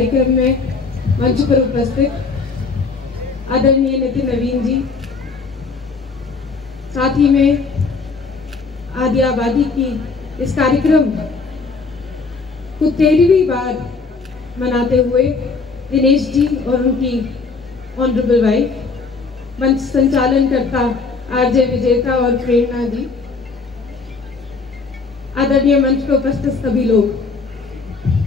कार्यक्रम में मंच पर उपस्थित आदरणीय नितिन नवीन जी, साथ ही में आदि आबादी की इस कार्यक्रम को 13वीं बार मनाते हुए दिनेश जी और उनकी ऑनरेबल वाइफ, मंच संचालन करता आरजे विजेता और प्रेरणा जी, आदरणीय मंच पर उपस्थित सभी लोग।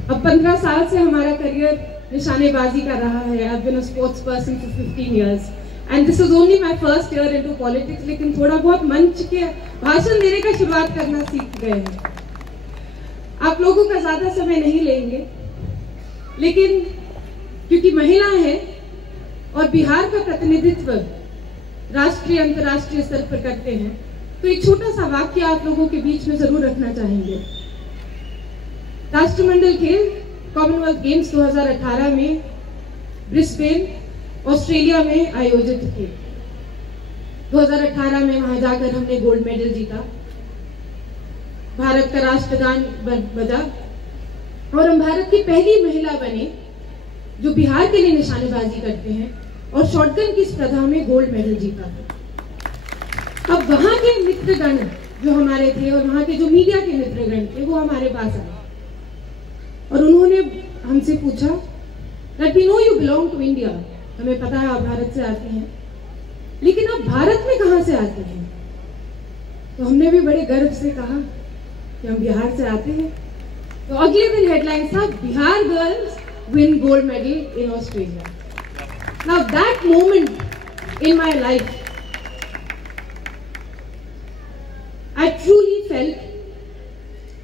अब 15 साल से हमारा करियर निशानेबाजी का रहा है। I've been a sports person for 15 years and this is only my first year into politics, लेकिन थोड़ा बहुत मंच के भाषण देने का शुरुआत करना सीख गए हैं। आप लोगों का ज्यादा समय नहीं लेंगे, लेकिन क्योंकि महिला है और बिहार का प्रतिनिधित्व राष्ट्रीय अंतर्राष्ट्रीय स्तर पर करते हैं, तो एक छोटा सा वाक्य आप लोगों के बीच में जरूर रखना चाहेंगे। राष्ट्रमंडल खेल कॉमनवेल्थ गेम्स 2018 में ब्रिस्बेन ऑस्ट्रेलिया में आयोजित थे। 2018 में वहां जाकर हमने गोल्ड मेडल जीता, भारत का राष्ट्रगान बजा और हम भारत की पहली महिला बने जो बिहार के लिए निशानेबाजी करते हैं और शॉटगन की स्पर्धा में गोल्ड मेडल जीता था। अब वहां के मित्रगण जो हमारे थे और वहां के जो मीडिया के मित्रगण थे वो हमारे पास आए और उन्होंने हमसे पूछा that we know you belong to India, हमें पता है आप भारत से आते हैं, लेकिन आप भारत में कहां से आते हैं? तो हमने भी बड़े गर्व से कहा कि हम बिहार से आते हैं। तो अगले दिन हेडलाइन था, Bihar girls win gold medal in Australia. Now that moment in my life, I truly felt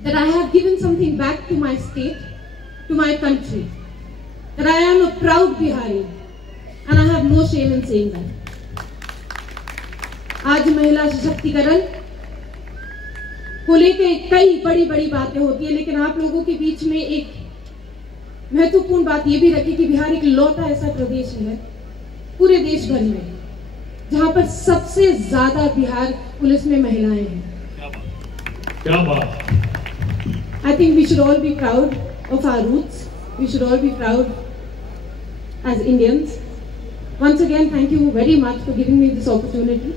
that I have given something back to my state, to my country, that I am a proud Bihari and I have no shame in saying that. आज महिला सशक्तिकरण को लेके कई बड़ी बड़ी बातें होती है, लेकिन आप लोगों के बीच में एक महत्वपूर्ण बात यह भी रखी कि बिहार एक लौटा ऐसा प्रदेश है पूरे देश भर में जहां पर सबसे ज्यादा बिहार पुलिस में महिलाएं हैं। क्या बात! I think we should all be proud of our roots. We should all be proud as Indians. Once again, thank you very much for giving me this opportunity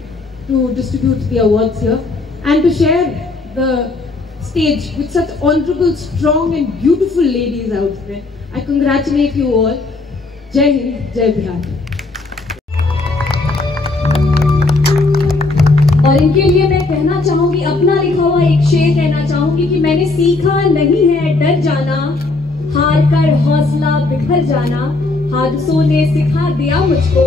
to distribute the awards here and to share the stage with such honorable, strong and beautiful ladies out there. I congratulate you all. Jai Hind, Jai Bihar. और इनके लिए मैं कहना चाहूंगी, अपना लिखा हुआ एक शेर कहना चाहूंगी कि मैंने सीखा नहीं है डर जाना, हार कर हौसला बिखर जाना, हादसों ने सिखा दिया मुझको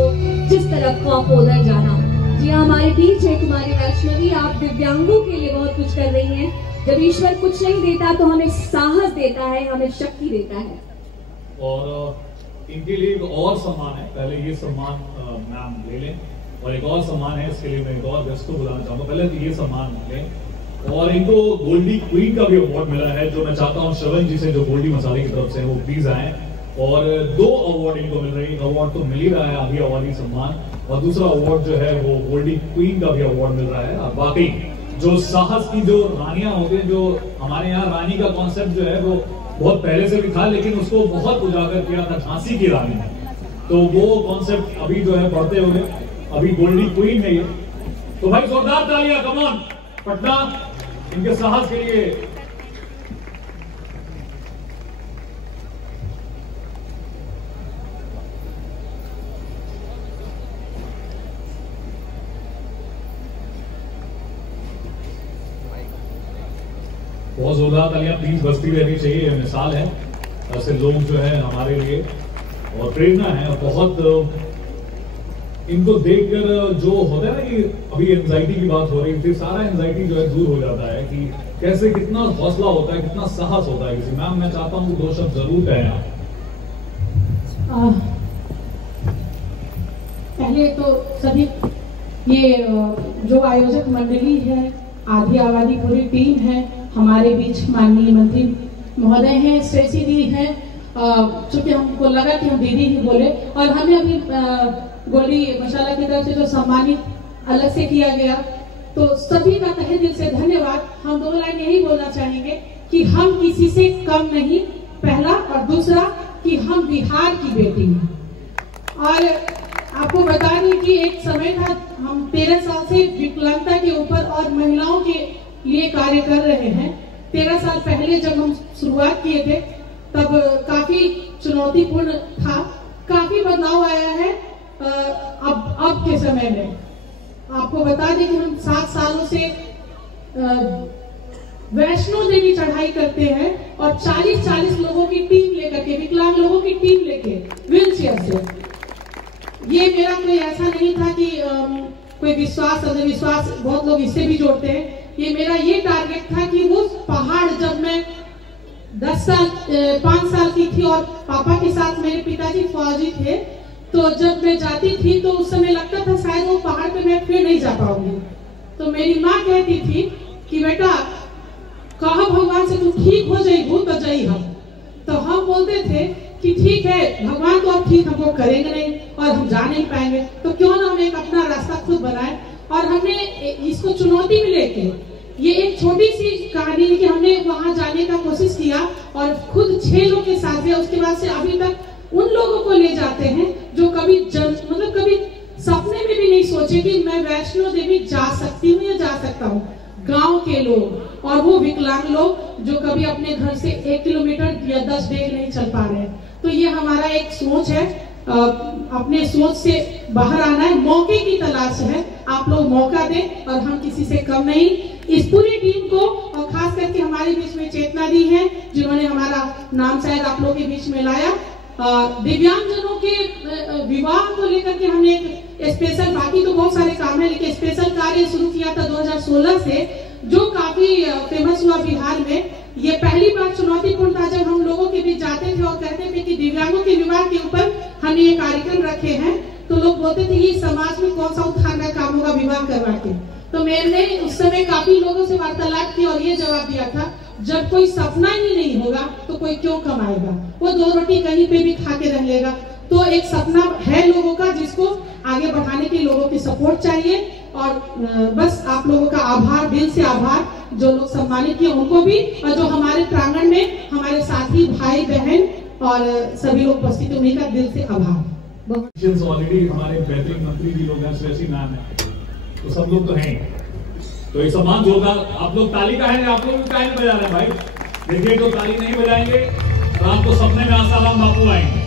जिस तरफ खौफ उधर जाना। जी हमारे बीच है कुमारी वैष्णवी, आप दिव्यांगों के लिए बहुत कुछ कर रही हैं। जब ईश्वर कुछ नहीं देता तो हमें साहस देता है, हमें शक्ति देता है। और इनके लिए एक और सम्मान है, पहले ये सम्मान मैम ले लें और एक और सम्मान है, इसके लिए मैं एक और गेस्ट को बुलाना चाहूंगा। पहले तो ये सम्मान लें और इनको गोल्डी क्वीन का भी अवार्ड मिला है, जो मैं चाहता हूँ श्रवण जी से जो गोल्डी मसाले की तरफ से वो प्लीज आए। और 2 अवार्ड इनको मिल रही है, अवार्ड तो मिल ही रहा है अभी अवार्डी सम्मान, और दूसरा अवार्ड जो है वो गोल्डी क्वीन का भी अवार्ड मिल रहा है। और बाकी जो साहस की जो रानियां होती हैं, जो हमारे यहाँ रानी का कॉन्सेप्ट जो है वो बहुत पहले से भी था, लेकिन उसको बहुत उजागर किया था झांसी की रानी ने, तो वो कॉन्सेप्ट अभी जो है बढ़ते हुए अभी गोल्डी क्वीन है ये। तो भाई जोरदार तालियां, कम ऑन पटना, इनके साहस के लिए। बहुत जोरदार तालियां प्लीज बजती रहनी चाहिए, ये मिसाल है, ऐसे लोग जो है हमारे लिए और प्रेरणा है। और बहुत इनको देखकर जो होता है ना कि अभी एंजाइटी की बात हो रही थी, सारा एंजाइटी जो है दूर हो जाता है कि कैसे कितना हौसला होता है, कितना साहस होता है किसी। मैम मैं चाहता हूँ 2 शब्द जरूर कहें आप। पहले तो सभी ये जो आयोजक मंडली है, आधी आबादी पूरी टीम है, हमारे बीच माननीय मंत्री महोदय हैं, स्टेसी दी है, चूंकि हमको लगा कि हम दीदी ही बोले, और हमें अभी गोल्डी मसाला की तरफ से जो सम्मानित अलग से किया गया, तो सभी का तहे दिल से धन्यवाद। हम 2 लाइन यही बोलना चाहेंगे कि हम किसी से कम नहीं, पहला, और दूसरा कि हम बिहार की बेटी हैं। और आपको बता दें कि एक समय था, हम 13 साल से विकलांगता के ऊपर और महिलाओं के लिए कार्य कर रहे हैं। 13 साल पहले जब हम शुरुआत किए थे तब काफी चुनौतीपूर्ण था, काफी बदलाव आया है अब के समय में। आपको बता दें कि हम 7 सालों से वैष्णो देवी चढ़ाई करते हैं और 40 लोगों की टीम लेकर के, विकलांग लोगों की टीम लेके व्हील चेयर से। ये मेरा कोई ऐसा नहीं था कि कोई विश्वास अंधविश्वास, बहुत लोग इससे भी जोड़ते हैं। ये मेरा ये टारगेट था कि वो पहाड़, जब मैं 5 साल की थी और पापा के साथ मेरे पिताजी फौजी थे, तो जब मैं जाती थी तो उस समय लगता था शायद वो पहाड़ पे मैं फिर नहीं जा पाऊंगी। तो मेरी माँ कहती थी कि बेटा कहा भगवान से तू ठीक हो जाइबू तो जाई हम। तो हम बोलते थे कि ठीक है, भगवान तो अब ठीक हमको करेंगे नहीं और हम जा नहीं पाएंगे, तो क्यों ना हम एक अपना रास्ता खुद बनाए। और हमने इसको चुनौती में लेके, ये एक छोटी सी कहानी है कि हमने वहां जाने का कोशिश किया और खुद 6 लोग के साथ गया। उसके बाद से अभी तक उन लोगों को ले जाते हैं जो कभी कभी सपने में भी नहीं सोचे कि मैं वैष्णो देवी जा सकती हूँ या जा सकता हूँ। गांव के लोग और वो विकलांग लोग जो कभी अपने घर से 1 किलोमीटर या 10 डेग नहीं चल पा रहे हैं। तो ये हमारा एक सोच है, अपने सोच से बाहर आना है, मौके की तलाश है। आप लोग मौका दें और हम किसी से कम नहीं। इस पूरी टीम को और खास करके हमारे बीच में चेतना दी है, जिन्होंने हमारा नाम शायद आप लोगों के बीच में लाया। दिव्यांगजनों के विवाह को लेकर के हमने एक स्पेशल, बाकी तो बहुत सारे काम है, लेकिन स्पेशल कार्य शुरू किया था 2016 से, जो काफी फेमस हुआ बिहार में। ये पहली बार चुनौतीपूर्ण था जब हम लोगों के बीच जाते थे और कहते थे कि दिव्यांगों के विवाह के ऊपर हमने ये कार्यक्रम रखे हैं। तो लोग बोलते थे ये समाज में कौन सा उत्थान का काम होगा विवाह करवा के। तो मैंने उस समय काफी लोगों से वार्तालाप की और ये जवाब दिया था, जब कोई सपना ही नहीं होगा तो कोई क्यों कमाएगा, वो 2 रोटी कहीं पे भी खा के रह लेगा। तो एक सपना है लोगों का जिसको आगे बढ़ाने के लोगों की सपोर्ट चाहिए। और बस आप लोगों का आभार, दिल से आभार, जो लोग सम्मानित किए उनको भी, और जो हमारे प्रांगण में हमारे साथी भाई बहन और सभी लोग उपस्थित हैं उन्हीं का दिल से आभार। ऑलरेडी हमारे बेहतरीन मंत्री जी लोग हैं, श्रेयसी मैम है, तो सब लोग तो हैं। तो एक सम्मान जोरदार, आप लोग ताली का है, आप लोग भी ताली बजा रहे हैं भाई। देखिए जो ताली नहीं बजाएंगे तो आपको सपने में आसाराम बापू आएंगे।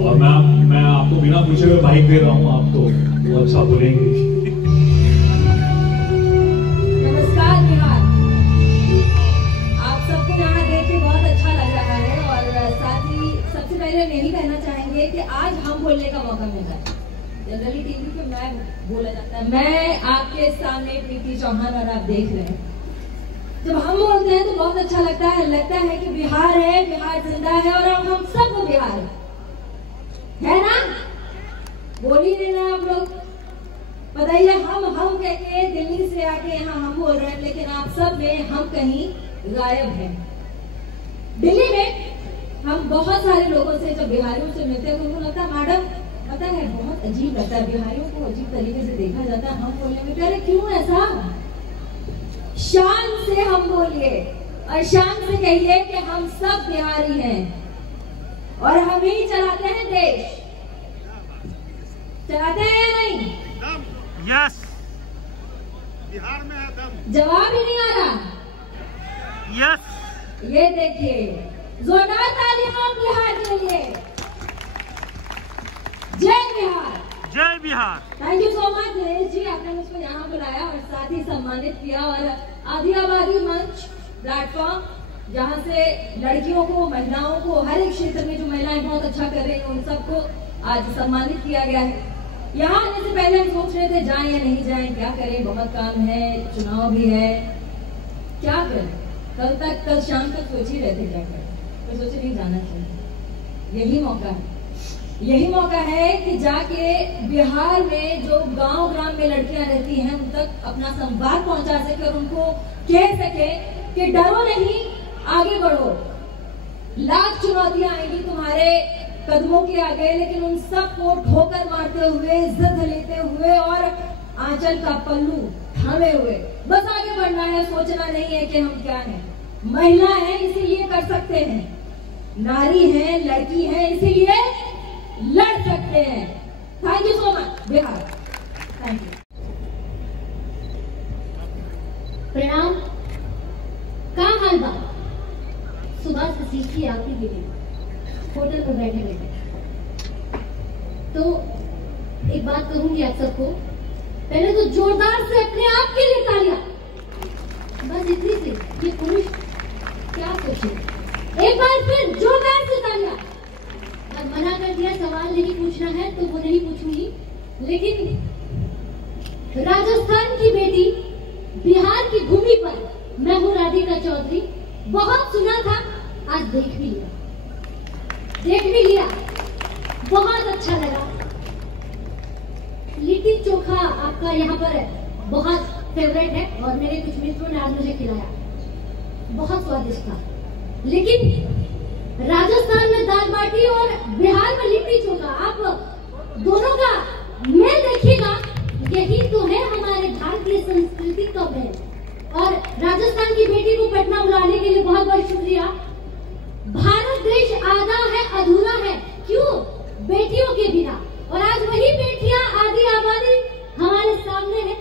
और मैं आपको बिना पूछे हुए बाइक दे रहा हूँ, आप तो अच्छा बोलेंगे। नमस्कार बिहार, आप सबको यहाँ देख के बहुत अच्छा लग रहा है। और साथ ही सबसे पहले यही कहना चाहेंगे कि आज हम बोलने का मौका मिला है। जनरली टीवी पे मैं बोला जाता है, मैं आपके सामने प्रीति चौहान और आप देख रहे हैं। जब हम बोलते हैं तो बहुत अच्छा लगता है कि बिहार है, बिहार जिंदा है और अब हम सबको बिहार है ना। बोल ही नहीं रहे आप लोग, बताइए। हम कह के दिल्ली से आके यहाँ हम बोल रहे हैं, लेकिन आप सब में हम कहीं गायब हैं। दिल्ली में हम बहुत सारे लोगों से जब बिहारियों से मिलते हैं उनको लगता है मैडम पता है बहुत अजीब लगता है, बिहारियों को अजीब तरीके से देखा जाता है। हम बोलने में अरे क्यों ऐसा, शान से हम बोलिए और शान से कहिए कि हम सब बिहारी हैं और हम ही चलाते हैं देश। चलाते हैं या नहीं? यस, बिहार में है दम। जवाब ही नहीं आ रहा। यस, ये देखिए, जोरदार तालियां बिहार के लिए। जय बिहार, जय Bihar. Thank you so much Dinesh ji, आपने मुझको यहाँ बुलाया और साथ ही सम्मानित किया। और आधी आबादी मंच प्लेटफॉर्म, जहाँ से लड़कियों को, महिलाओं को, हर एक क्षेत्र में जो महिलाएं बहुत अच्छा कर रही हैं उन सबको आज सम्मानित किया गया है। यहाँ आने से पहले हम सोच रहे थे जाएं या नहीं जाएं, क्या करें, बहुत काम है, चुनाव भी है, क्या करें। कल शाम तक सोच ही रहे थे क्या करें, तो सोचे नहीं जाना चाहिए। यही मौका है कि जाके बिहार में जो गांव ग्राम में लड़कियां रहती हैं उन तक अपना संवाद पहुंचा सके और उनको कह सके कि डरो नहीं, आगे बढ़ो। लाख चुनौतियां आएंगी तुम्हारे कदमों के आगे, लेकिन उन सबको ठोकर मारते हुए, इज्जत लेते हुए और आंचल का पल्लू थामे हुए, बस आगे बढ़ना है, सोचना नहीं है कि हम क्या हैं। महिला है इसीलिए कर सकते हैं, नारी है, लड़की है इसीलिए लड़ सकते हैं। Thank you so much Bihar, thank you. प्रणाम। कहाँ हाल बा? सुबह से सीखी आपकी बेटी होटल में बैठे बैठे। तो एक बात कहूंगी आप सबको, पहले तो जोरदार से अपने आप के लिए तालियां, बस इतनी सी। ये पुरुष क्या सोचे, एक बार फिर जोरदार से तालियां। अब मना कर दिया, सवाल नहीं पूछना है तो वो नहीं पूछूंगी, लेकिन राजस्थान की बेटी, बिहार की भूमि पर मैं हूँ राधिका चौधरी। बहुत सुना था, आज देख भी लिया, बहुत अच्छा लगा। लिट्टी चोखा आपका यहाँ पर बहुत फेवरेट है और मेरे कुछ मित्रों ने आज मुझे खिलाया, बहुत स्वादिष्ट था। लेकिन राजस्थान में दाल बाटी और बिहार में लिट्टी चोखा, आप दोनों का मेल देखिएगा, यही तो है हमारे भारतीय संस्कृति का मेल। और राजस्थान की बेटी को पटना बुलाने के लिए बहुत बहुत शुक्रिया। भारत देश आधा है, अधूरा है, क्यों? बेटियों के बिना। और आज वही बेटियां आधी आबादी हमारे सामने है,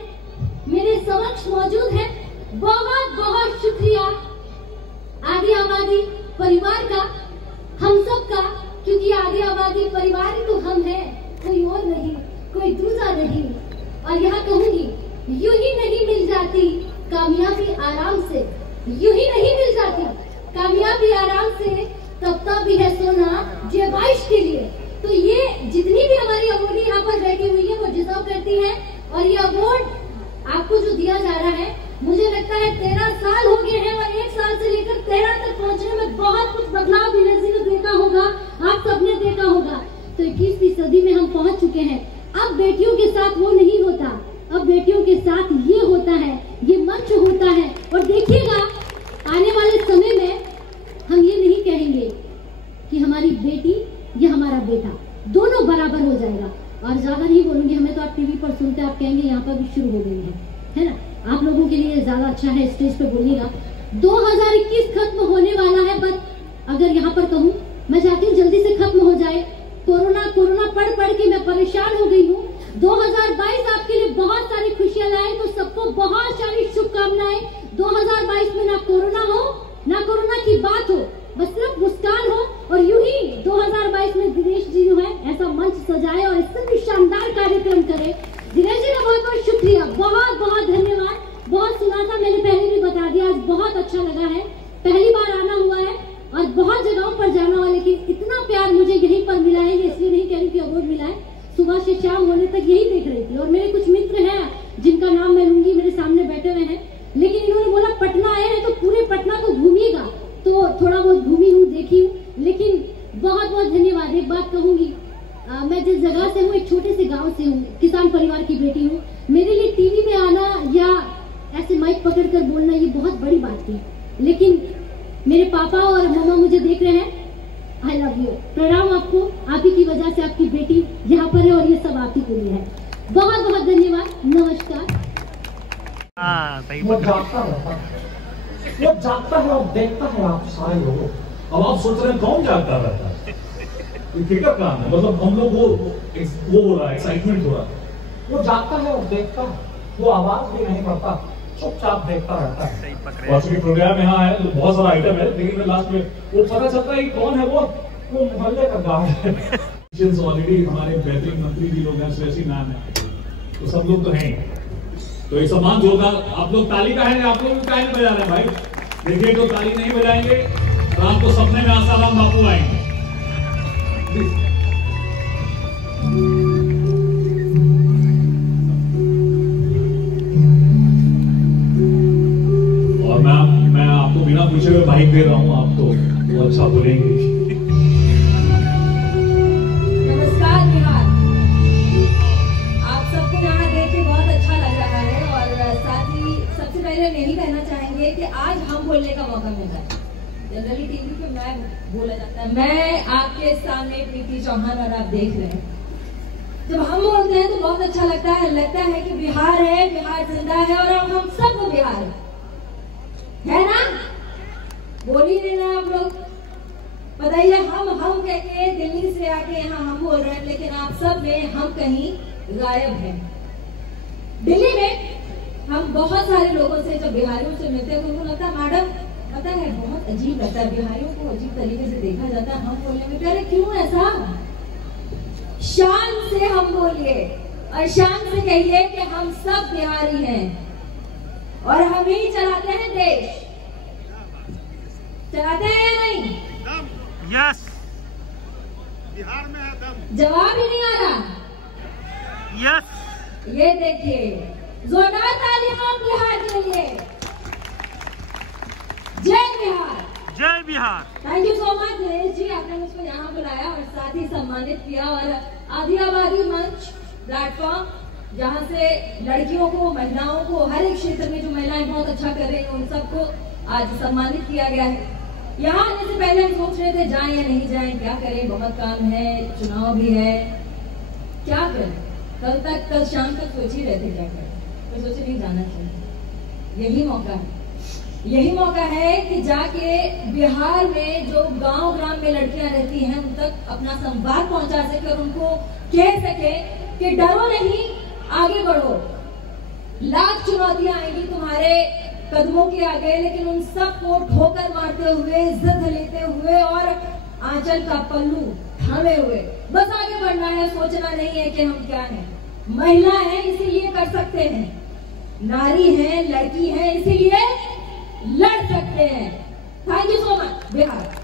मेरे समक्ष मौजूद है। बहुत बहुत शुक्रिया आधी आबादी परिवार का, हम सब का, क्योंकि आधी आबादी परिवार ही तो हम है, कोई और नहीं, कोई दूसरा नहीं। और यहाँ कहूंगी, यूं ही नहीं मिल जाती कामयाबी आराम से, यूं ही नहीं मिल जाती कामयाबी आराम से, तपता भी है सोना जे बारिश के लिए। तो ये जितनी भी हमारी अवॉर्डी यहाँ पर बैठी हुई है वो डिजर्व करती है। और ये अवार्ड आपको जो दिया जा रहा है, मुझे लगता है 13 साल हो गए हैं और 1 साल से लेकर 13 तक पहुँचने में बहुत कुछ बदलाव दिनेश जी ने देखा होगा, आप सबने देखा होगा। तो 21वीं सदी में हम पहुँच चुके हैं। अब बेटियों के साथ वो नहीं होता, अब बेटियों के साथ ये होता है, ये मंच होता है। और देखिएगा आने वाले समय में हम ये नहीं कहेंगे कि हमारी बेटी या हमारा बेटा, दोनों बराबर हो जाएगा। और ज्यादा नहीं बोलूंगी, हमें तो आप टीवी पर सुनते, आप कहेंगे यहाँ पर भी शुरू हो गई है ना। आप लोगों के लिए ज्यादा अच्छा है स्टेज पे बोलिएगा। 2021 खत्म होने वाला है, बट अगर यहाँ पर कहूँ, मैं चाहती हूँ जल्दी से खत्म हो जाए। कोरोना पढ़ के मैं परेशान हो गई हूँ। 2022 आपके लिए बहुत सारी खुशियां लाए, तो सबको बहुत सारी शुभकामनाएं। 2022 में ना कोरोना हो, ना कोरोना की बात हो, बस सिर्फ मुस्कान हो। और यूं ही 2022 में दिनेश जी जो है ऐसा मंच सजाए और इससे भी शानदार कार्यक्रम करे। दिनेश जी का बहुत बहुत शुक्रिया, बहुत बहुत धन्यवाद। बहुत सुना था, मैंने पहले भी बता दिया, आज बहुत अच्छा लगा है। पहली बार आना हुआ है और बहुत जगहों पर जाना हुआ, लेकिन इतना प्यार मुझे यहीं पर मिला है। ये इसलिए नहीं कह रही कि अवार्ड मिला है, सुबह से शाम होने तक यही देख रही थी। और मेरे कुछ मित्र हैं जिनका नाम मैं लूंगी, मेरे सामने बैठे हुए हैं, लेकिन इन्होंने बोला पटना आए हैं तो पूरे पटना को घूमिएगा, तो थोड़ा बहुत घूमी हूँ, देखी हूँ। लेकिन बहुत बहुत धन्यवाद। एक बात कहूंगी, मैं जिस जगह से हूँ, एक छोटे से गांव से हूँ, किसान परिवार की बेटी हूँ। मेरे लिए टीवी में आना या ऐसे माइक पकड़कर बोलना ये बहुत बड़ी बात थी, लेकिन मेरे पापा और मम्मा मुझे देख रहे हैं, आई लव यू। प्रणाम आपको, आप ही की वजह से आपकी बेटी यहाँ पर है और ये सब आप ही के लिए है। बहुत बहुत धन्यवाद, नमस्कार। वो जागता है और देखता है आप सारे लोगों। अब आप सोच रहे हैं कौन जागता रहता है? ये फिक्र काम है, मतलब हम लोग वो हो रहा है, एक्साइटमेंट हो रहा है। वो जागता है और देखता है, वो आवाज भी नहीं करता, चुपचाप देखता रहता है। और चूंकि प्रोग्राम यहाँ है तो बहुत सारा आइटम है, लेकिन लास्ट में वो पता चलता है कि कौन है वो मोहल्ले का गाँव है। ऑलरेडी हमारे बेहतरीन मंत्री भी लोग हैं, श्रेयसी मैम है, तो सब लोग तो हैं। तो ये सम्मान जोरदार, आप लोग ताली का है, आप लोग भी ताली बजा रहे हैं भाई। देखिए तो ताली नहीं बजाएंगे तो आपको सपने में आसाराम बापू आएंगे। और मैं आपको बिना पूछे हुए बाइक दे रहा हूँ, आप तो वो अच्छा बोलेंगे। नमस्कार बिहार, आप सबको यहाँ देख के बहुत अच्छा लग रहा है। और साथ ही सबसे पहले हम यही कहना चाहेंगे कि आज हम बोलने का मौका मिला है। जनरली टीवी पे मैं बोला जाता है, मैं आपके सामने प्रीति चौहान और आप देख रहे हैं। जब हम बोलते हैं तो बहुत अच्छा लगता है कि बिहार है, बिहार जिंदा है और हम सब बिहार है ना। बोल ही नहीं रहे आप लोग, बताइए। हम कह के दिल्ली से आके यहाँ हम बोल रहे हैं, लेकिन आप सब में हम कहीं गायब हैं। दिल्ली में हम बहुत सारे लोगों से जब बिहारियों से मिलते हैं उनको लगता है मैडम पता है बहुत अजीब लगता है, बिहारियों को अजीब तरीके से देखा जाता है। हम बोलने में अरे क्यों ऐसा, शान से हम बोलिए और शान से कहिए कि हम सब बिहारी हैं और हम ही चलाते हैं देश। चलाते हैं या नहीं? यस, बिहार में है दम। जवाब ही नहीं आ रहा। यस, ये देखिए, जोरदार तालियां बिहार के लिए। जय बिहार, जय Bihar. Thank you so much Dinesh ji, आपने मुझको यहाँ बुलाया और साथ ही सम्मानित किया। और आधी आबादी मंच प्लेटफॉर्म जहाँ से लड़कियों को, महिलाओं को, हर एक क्षेत्र में जो महिलाएं बहुत अच्छा कर रही हैं उन सबको आज सम्मानित किया गया है। यहाँ आने से पहले हम सोच रहे थे जाएं या नहीं जाएं, क्या करें, बहुत काम है, चुनाव भी है, क्या करें। कल शाम तक सोच ही रहे थे क्या करें, तो सोचे नहीं जाना चाहिए। यही मौका है कि जाके बिहार में जो गांव ग्राम में लड़कियां रहती हैं उन तक अपना संवाद पहुंचा सके और उनको कह सके कि डरो नहीं, आगे बढ़ो। लाख चुनौतियां आएंगी तुम्हारे कदमों के आगे, लेकिन उन सबको ठोकर मारते हुए, इज्जत लेते हुए और आंचल का पल्लू थामे हुए बस आगे बढ़ना है। सोचना नहीं है कि हम क्या हैं। महिला है इसीलिए कर सकते हैं, नारी है, लड़की है इसीलिए लड़ सकते हैं। Thank you so much Bihar.